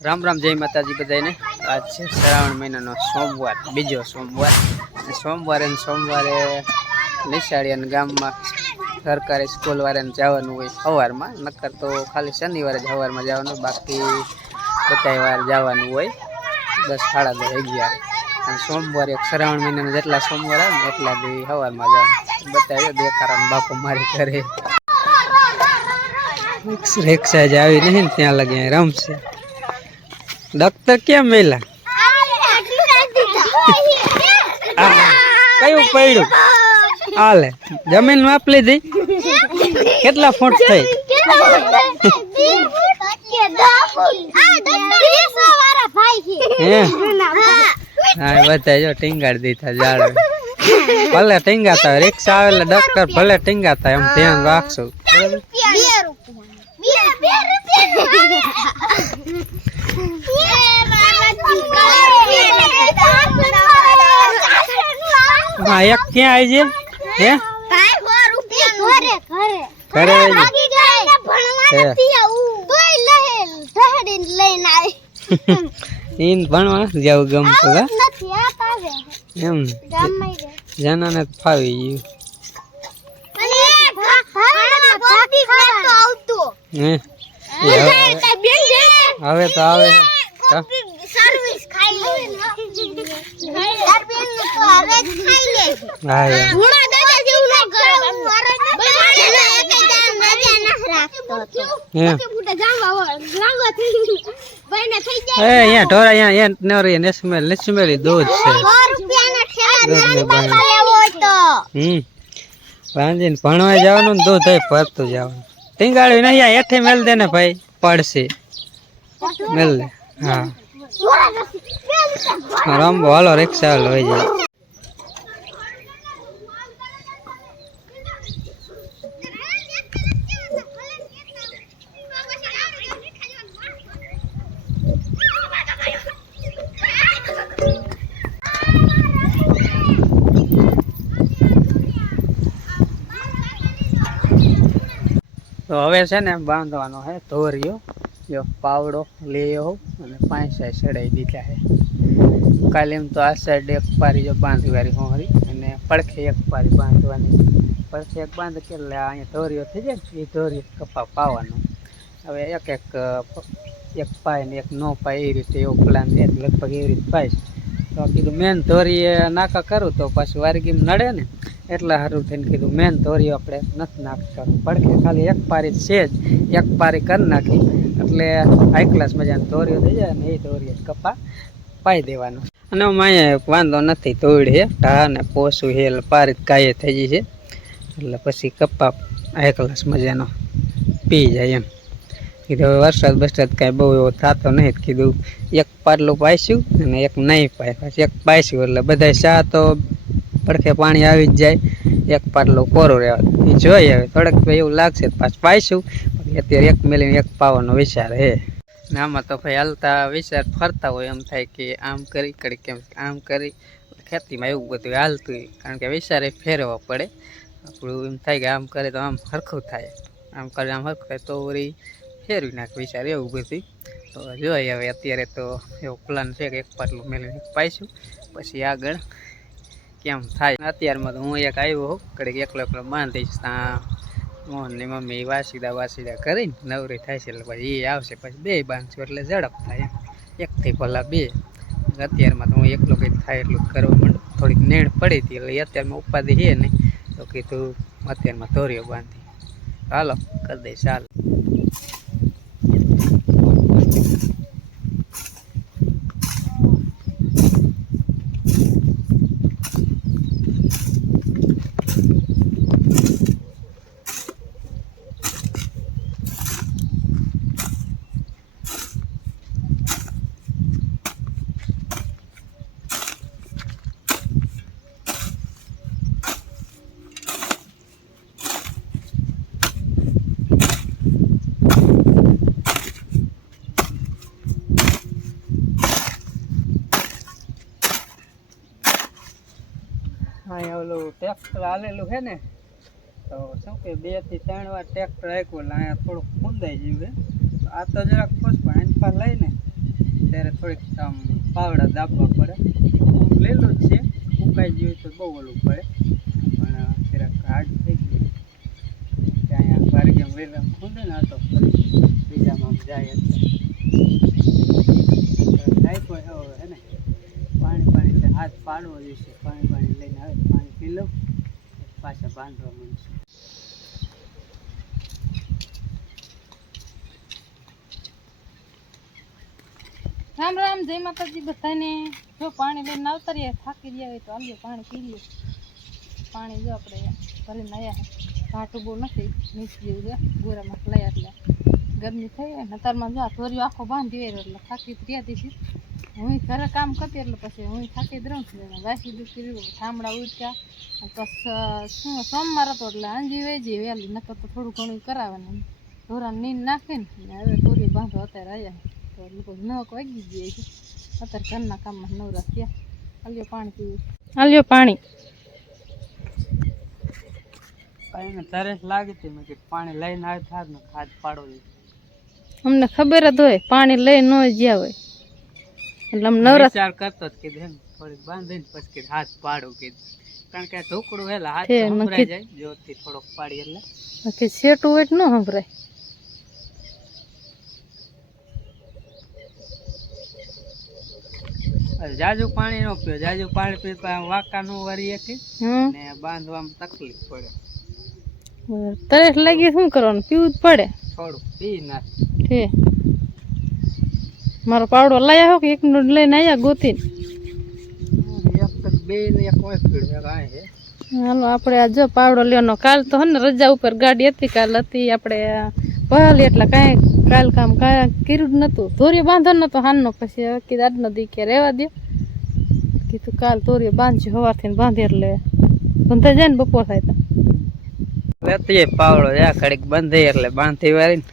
राम राम जय माताजी बधाने। आज है श्रावण महीना सोमवार, बीजो सोमवार। सोमवारे सोमवारे निशाळिया गाम में सरकारी स्कूल वाले जवानुं होय सवार में, नक्कर तो खाली शनिवार सवार में जवानुं, बाकी बधाय वार जवानुं होय 10 साढ़ा 10 11। सोमवार एक श्रावण महीना जेटला सोमवार आवे ने एटला दी सवार में जवानुं। बतायो देखाराम बापू मारी करे रिक्शा ज आवी नहीं त्यां लगे रमशे। डॉक्टर क्या मेला कयु पड्यु हाले जमीन माप लीधी केटला फूट थई हाँ बतायो टींगाड़ दीथा जाड़े भले टींगाता रिक्शा आवे डॉक्टर भले टींगाता एम ध्यान राखशो। हाँ एक क्या आई जे हैं करे इन भणवा जाव गमतो एम जाना ने फावी हैं હવે તો આવે સર્વિસ ખાઈ લે સર્વિસ તો હવે ખાઈ લે હા ઘોડા દાદા જેવું ન કરે મજા ન રાખતો તો બુડા જાંગવા લાંગો થઈ બઈને થઈ જાય એ અહીંયા ઢોરા અહીંયા નોરી નેસમેલી દૂધ છે 100 રૂપિયાના ઠેલા લેવો તો વાંજીને ભણવા જવાનું દૂધ એ ભરતું જવાનું ટીંગાળી નહીં આ હેઠે મેલ દે ને ભાઈ પડશે मिल हाँ राम वालो रिक्शा लो जाए तो हवे छे ने बांधवानो है तोरियो जो पावड़ो ले हो अने 5 साइड चढ़ाई दीधा है। काले तो आ साइड एक पारी जो बांधवारी होरी अने पड़खे एक पारी बांधवानी पड़खे एक बांध के अहीं धोरियो थई जाय ए धोरियो कपा पावानो। हवे एक एक पाय ने एक नो पाय ए रीते एवो प्लान है लगभग एवी रीते पाय तो कीधुं मेन धोरीए नाका करूं तो पाछुं वारगीम नडे ने एटला हारू थईने कीधुं मेन धोरियो आपणे नथी नाखता पड़खे खाली एक पारी छे ज एक पारी कर नाखी એટલે હાઈ ક્લાસ મજાનો ધોરિયો થઈ જાય ને એ ધોરિયો કપા પાઈ દેવાનો અને માય વાંધો નથી તોડે ઢા ને પોસું હેલ પારી કાયે થઈ જશે એટલે પછી કપા હાઈ ક્લાસ મજાનો પી જાય એમ કીધું વરસાદ બરસાદ કાંઈ બહુ એવો થતો નહીં કીધું એક પાટલું પાઈશું અને એક નહીં પાય પછી એક પાઈશું એટલે બધાય ચા તો પડખે પાણી આવી જ જાય એક પાટલું કોરું રહેવા એ જોઈ હવે થોડેક એવું લાગશે પાછું પાઈશું અત્યારે એક મેલીને એક પાવાનો વિચાર હે ને આમાં તો ભાઈ હાલતા વિચાર ફરતા હોય એમ થાય કે આમ કરી કડી કેમ આમ કરી ખેતીમાં એવું બધું હાલતું કારણ કે વિચારે ફેરવવા પડે આપણું એમ થાય કે આમ કરે તો આમ હરખું થાય આમ કરે આમ હરખું થાય તો વળી ફેરવી નાખ વિચાર એવું બધું તો જોઈએ હવે અત્યારે તો એવો પ્લાન છે કે એક પાટલું મેલીને પાઈશું પછી આગળ કેમ થાય અત્યારમાં તો હું એક આવ્યો હોઉં કડીક એકલો એકલો બાંધીશ ત્યાં મોહનની મમ્મી વાસીદા કરીને નવરી થાય છે એટલે પછી એ આવશે પછી બે બાંધશું એટલે ઝડપ થાય એકથી ભલા બે અત્યારમાં તો હું એકલો કંઈક થાય એટલું કરવા માંડું થોડીક નેણ પડી હતી એટલે અત્યારમાં ઉપાધિ છે ને તો કીધું અત્યારમાં ધોરીઓ બાંધી હાલો કરી દઈ ચાલો અહીંયા ઓલું ટ્રેક્ટર હાલેલું છે ને તો શું કે 2 થી 3 વાર ટ્રેક્ટર આપ્યું એટલે અહીંયા થોડુંક ખૂંદાઈ ગયું છે. આ તો જરાક ખુશ પણ એની પર લઈને ત્યારે થોડીક આમ પાવડા દાબવા પડે. લીલું જ છે, ફૂંકાઈ ગયું તો બહુ ઓલું પડે, પણ જરાક હાર્ડ થઈ ગયું. ત્યાં બારીકેમ વેલા ખુંદે ને તો બીજામાં જાય એટલે થાય કોઈ હે ને પાણી હાથ પાડવો જોઈશે. પાણી લઈને આવે પાણી પી લઉં, પાછા બાંધવા મળશે. રામ રામ, જય માતાજી બધાને. જો પાણી લઈને આવતા રહ્યા, થાકી રહ્યા હોય તો આલ્યો પાણી પી લ્યો. પાણી જો આપણે ભરીને આવ્યા છે, ઘાટું બહુ નથી, નીચ જેવું છે, ગોરામાં લઈ એટલે ગરમી થઈ જાય ને અત્યારમાં જો ધોરીઓ આખો બાંધી હોય એટલે થાકી રહ્યા હતી. હું ઘરે કામ કરતી એટલે પછી હું થાકી જ રહું છું. વાસી દુખી રહ્યું, ઠામડા ઉચક્યા. તો શું સોમવાર હતો એટલે આંજી વેજી વહેલી, નકર તો થોડું ઘણું કરાવવાનું. ઢોરાને નીંદ નાખીને હવે ધોરી બાંધો અત્યારે આવ્યા. તો લોકો નવક વાગી જાય છે, અત્યારે ઘરના કામમાં નવરા થયા. આલ્યો પાણી પીવું, આલ્યો પાણી. એને તરસ લાગી હતી, મેં કીધું પાણી લઈને આવે થાર ને હાથ પાડો. અમને ખબર જ હોય પાણી લઈ ન જ્યાં હોય એટલે અમે નવરા વિચાર કરતો જ કીધું એમ થોડીક બાંધીને પછી કીધું હાથ પાડો કીધું, કારણ કે ઢોકળું હેલા હાથ સંભળાઈ જાય જોરથી થોડોક પાડી એટલે બાકી સેટું હોય ન સંભળાય. જાજુ પાણી નો પીવો, જાજુ પાણી પીતા વાંકા નું વરીએ ને બાંધવામાં તકલીફ પડે. તરસ લાગી શું કરવાનું, પીવું જ પડે. થોડું પી નાખ. મારો પાવડો લાયા હો કે એક નો લઈને આયા ગોતીને? બે ને એક હોય પીડ્યો કાંઈ છે. હાલો આપણે આ જો પાવડો લેવાનો. કાલ તો હે ને રજા ઉપર ગાડી હતી, કાલ હતી આપણે પહાલી એટલે કાંઈ કાલ કામ કાંઈ કર્યું જ નહોતું. ધોરીએ બાંધો નતો હાનનો, પછી કીધું આજનો દી કે રહેવા દે, કીધું કાલ ધોરીએ બાંધજો સવારથી બાંધી એટલે બંધાઈ જાય ને બપોર થાય તો લેતી પાવડો યા ઘડીક બંધ એટલે બાંધી વાળી ને.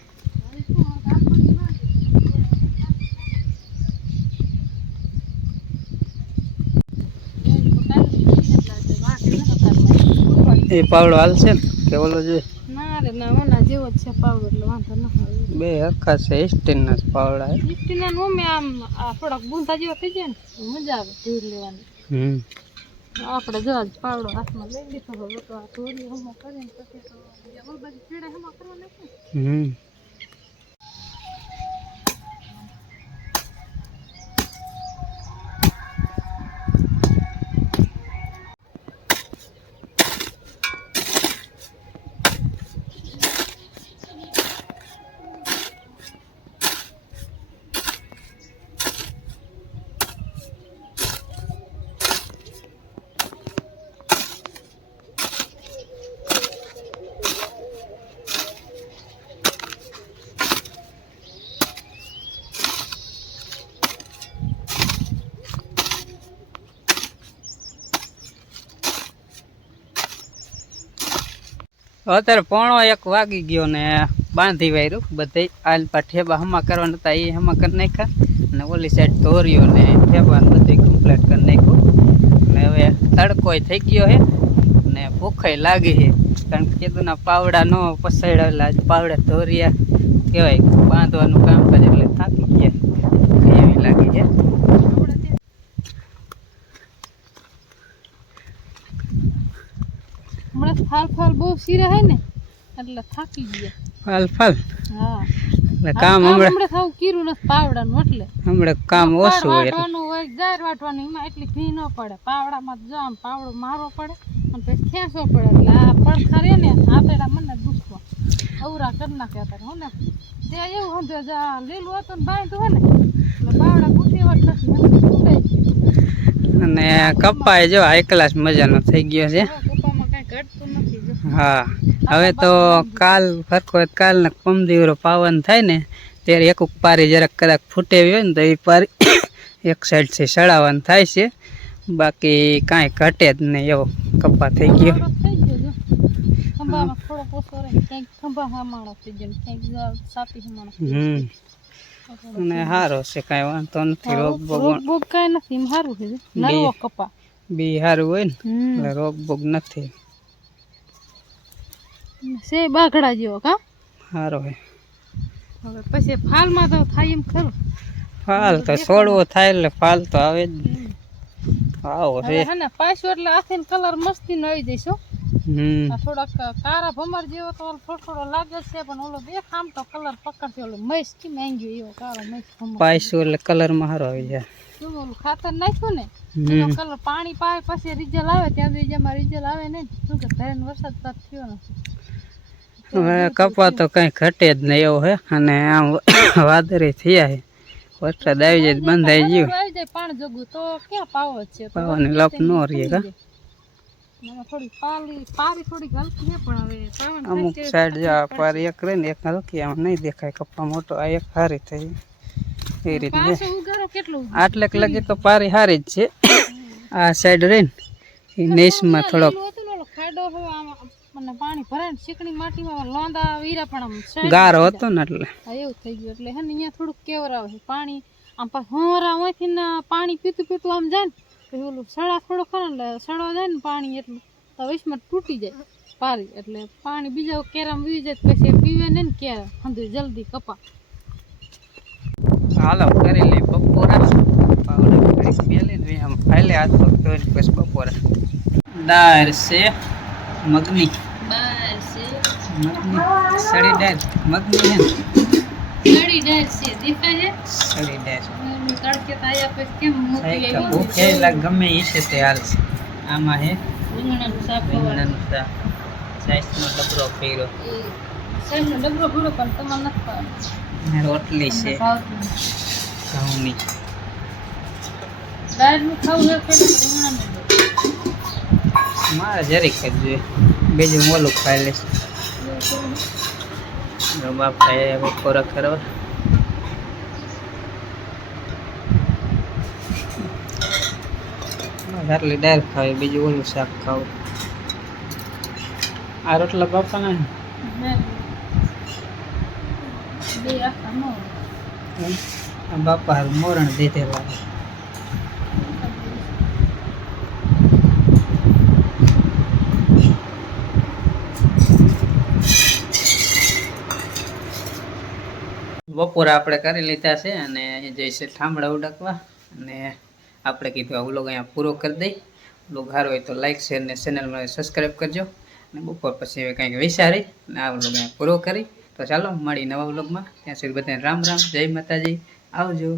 એ પાવડો હાલશે ને કે ઓલો જોઈએ? ના રે ના, ઓના જેવો જ છે પાવડો એટલે વાંધો ન આવે. બે હરખા છે, સ્ટીલના જ પાવડા છે. સ્ટીલના નો મે આમ થોડાક બૂંધા જેવા થઈ જાય ને મજા આવે ધોઈ લેવાની. આપણે જો આજ પાવડો હાથમાં લઈ લીધો હવે તો આ ધોરી હમો કરીને પછી તો ઓલ બાજુ છેડા હમો કરવા નાખે. અત્યારે પોણો 1 વાગી ગયો ને બાંધી વાયરું બધે. આલ પા ઠેબા હમા કરવાના હતા એ હમા કરી નાખ્યા, અને ઓલી સાઈડ ધોર્યો ને ઠેબા બધું કમ્પ્લીટ કરી નાખ્યું. ને હવે તડકો થઈ ગયો છે ને ભૂખાઈ લાગી છે, કારણ કે કીધું પાવડા નો પસાડેલા પાવડા ધોરિયા કહેવાય બાંધવાનું કામ કરે એટલે થાકી ગયા એવી લાગી છે. હમણાં ફાલ બહુ સીરે હે ને એટલે થાકી ગયા. ફાલ હા એટલે કામ હમણાં થાવું કીરું નથી પાવડાનું, એટલે હમણાં કામ ઓછું હોય વાટવાનું હોય, જાર વાટવાનું, એમાં એટલી ભી ન પડે. પાવડામાં જો આમ પાવડો મારવો પડે અને પછી ખેંચવો પડે એટલે આ પડખા રે ને આતેડા મને દુખવા અવરા કરી નાખ્યા હતા. હું ને તે એવું સમજો લીલું હતું ને બાંધ્યું હોય ને એટલે પાવડા ગુઠી વટ નથી તૂટાઈ. અને કપાય જો હાઈ ક્લાસ મજાનો થઈ ગયો છે. કપામાં કઈ ઘટતું નથી. હા હવે તો કાલ ફરકો કાલ ને પમદીવરો પાવન થાય ને ત્યારે એક પારી જરાક કદાચ ફૂટેવી હોય ને તો એ પારી એક સાઈડ થી સડાવવાનું થાય છે, બાકી કાંઈ ઘટે જ નહીં એવો કપા થઈ ગયો. ખંભામાં થોડો પોસો રહે, ક્યાંક ખંભા હમાણો થઈ જાય, ક્યાંક સાપી હમાણો. અને સારો છે, કાંઈ વાંધો નથી. રોગ બોગ કાંઈ નથી, એમ સારું છે. નરવો કપા બી સારું હોય ને એટલે રોગ બોગ નથી. સે બાઘડા જેવો કા સારો હે. હવે પછી ફાલમાં તો થાય એમ ખરું. ફાલ તો છોડવો થાય એટલે ફાલ તો આવે જ ને. આવો હવે છે. હે ને પાછું એટલે આથીને કલર મસ્તી નો આવી જઈશું. આ થોડાક કારા ભમર જેવો તો થોડો થોડો લાગે છે, પણ ઓલો દેખ આમ તો કલર પકડશે. ઓલો મૈસ કે માંગ્યો એવો કાળો મૈસ ભમર પાયસો એટલે કલર માં સારો આવી જાય. શું ઓલું ખાતર નાખ્યું ને એનો કલર પાણી પાય પછી રીઝલ આવે ત્યાં સુધી જેમાં રીઝલ આવે ને શું કે ધરેન વરસાદ પાત થયો નથી. હવે કપા તો કઈ ઘટે જ નહીં એવો હે, અને આમ વાદળી થયા છે. વરસાદ આવી જાય તો બંધાઈ ગયો. આવી જાય પાણી જોગું તો ક્યાં પાવો છે, પાવાની લપ નો રહે કા. થોડી પારી થોડીક હલકી છે, પણ હવે પાવાની અમુક સાઈડ જા પારી એક રહે ને એક હલકી, આમ નહીં દેખાય કપા મોટો. આ એક સારી થઈ એ રીતે પાછો ઉગારો કેટલો આટલે લગી તો પારી સારી જ છે. આ સાઈડ રહી ને એ નેસમાં થોડોક ખાડો હોય આમ મને પાણી ભરાય ને ચીકણી માટીમાં લોંદા વીરા પણ આમ ગારો હતો ને એટલે એવું થઈ ગયું. એટલે હે ને અહીંયા થોડુંક કેવર આવે છે પાણી આમ પાછું હોરા માંથી ને પાણી પીતું પીતું આમ જાય ને પછી ઓલું સડા થોડો ખરો એટલે સડવા જાય ને પાણી એટલું તો વિશમાં તૂટી જાય પારી. એટલે પાણી બીજા કેરામ વી જાય પછી પીવે ને કેરા હંધુ જલ્દી કપા. હાલો કરી લઈ બપોરા. પાવડર ઘડીક મેલી ને આમ ખાઈ હાથ પગ ધોઈને પછી બપોરા. દાળ છે મગની. મગની સડી દાળ મગની હે સડી દાળ છે દેખાય છે સડી દાળ. તડકે તાયા પછી કેમ મોટી આવી ભૂખે લાગ ગમે એ છે તે હાલ છે. આમાં હે રીંગણાનું શાક રીંગણાનું શાક, સાઈઝનો ડબરો કર્યો, સાઈઝનો ડબરો ભૂરો પણ તમારે નથી ખાવાનું. ને રોટલી છે ભાવતું ઘઉંની. દાળનું ખાવું હોય પેલા રીંગણાનું મારે જરીક જ જોઈએ, બીજું મોલું ખાઈ લઈશ. બાપા બપોરા કરવા આટલી દાળ ખાવી, બીજું ઓલું શાક ખાવું. આ રોટલા બાપાના ને બે આખા ન હોય. આ બાપા હારું મોરણ દીધેલા. બપોરે આપણે કરી લીધા છે અને જઈશે ઠામડા ઉડાકવા. અને આપણે કીધું આ વ્લોગ અહીંયા પૂરો કરી દઈ. વ્લોગ સારો હોય તો લાઈક શેર ને ચેનલમાં સબસ્ક્રાઈબ કરજો. અને બપોર પછી હવે કંઈક વિચારી અને આ વ્લોગ અહીંયા પૂરો કરી. તો ચાલો મળી નવા વ્લોગમાં. ત્યાં સુધી બધાને રામ રામ, જય માતાજી, આવજો.